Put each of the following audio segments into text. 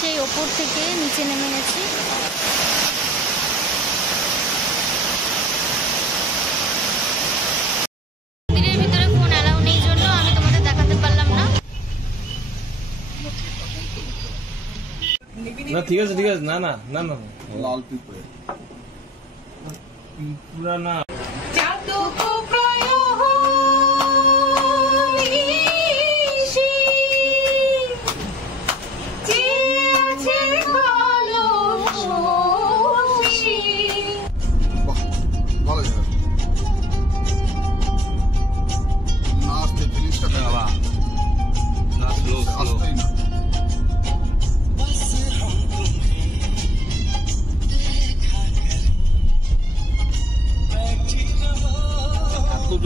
সেই ওপর থেকে নিচে নেমে গেছি। মন্দিরের ভিতরে ফোন অ্যালাউ নেই জন্য আমি তোমাদের দেখাতে পারলাম না। না ঠিক আছে না না না না লাল পিঁপড়ে পুরা না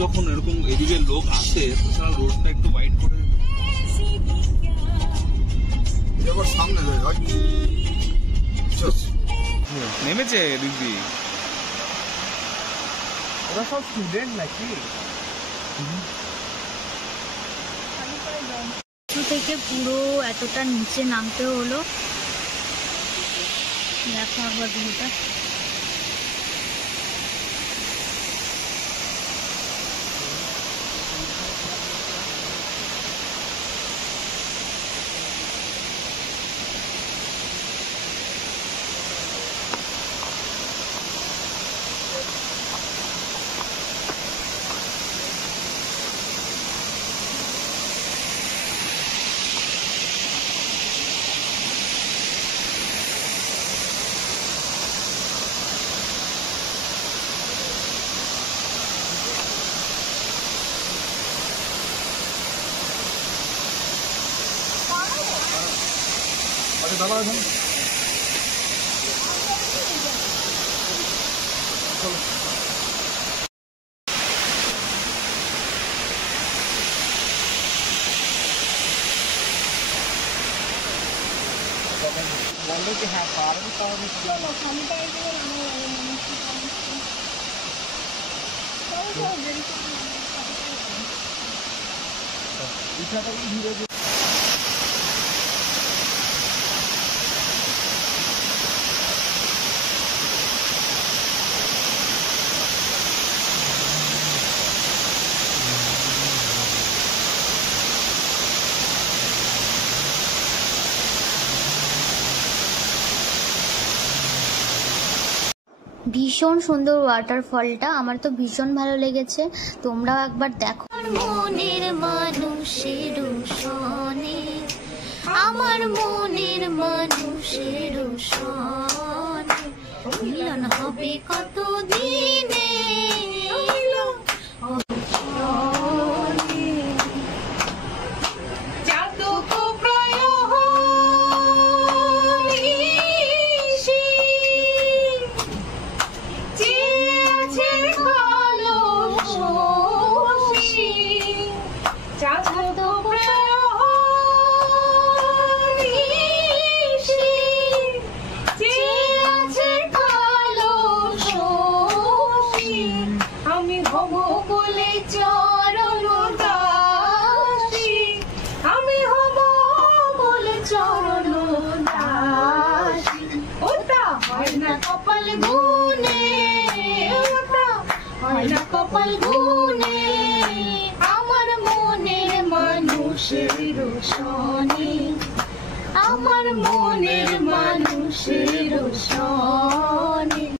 যখন এরকম এদিকে লোক আসে তাছাড়া রোডটা একটু ওয়াইড করে এবার সামনে নেমেছে দিদি। ওরা সব স্টুডেন্ট নাকি? থেকে পুরো এতটা নিচে নামতে হলো। দেখো একবার ভিউটা। দাদা এখন বললো যে হ্যাঁ পারবো তাহলে ঘুরে ভীষণ সুন্দর ওয়াটারফলটা, আমার তো ভীষণ ভালো লেগেছে। তোমরাও একবার দেখো। মনের মানুষের সনে, আমার মনের মানুষের সনে মিলন হবে কত দিনে। কপাল গুনে হয় না কপাল গুনে, আমার মনের মানুষের সনে, আমার মনের মানুষের সনে।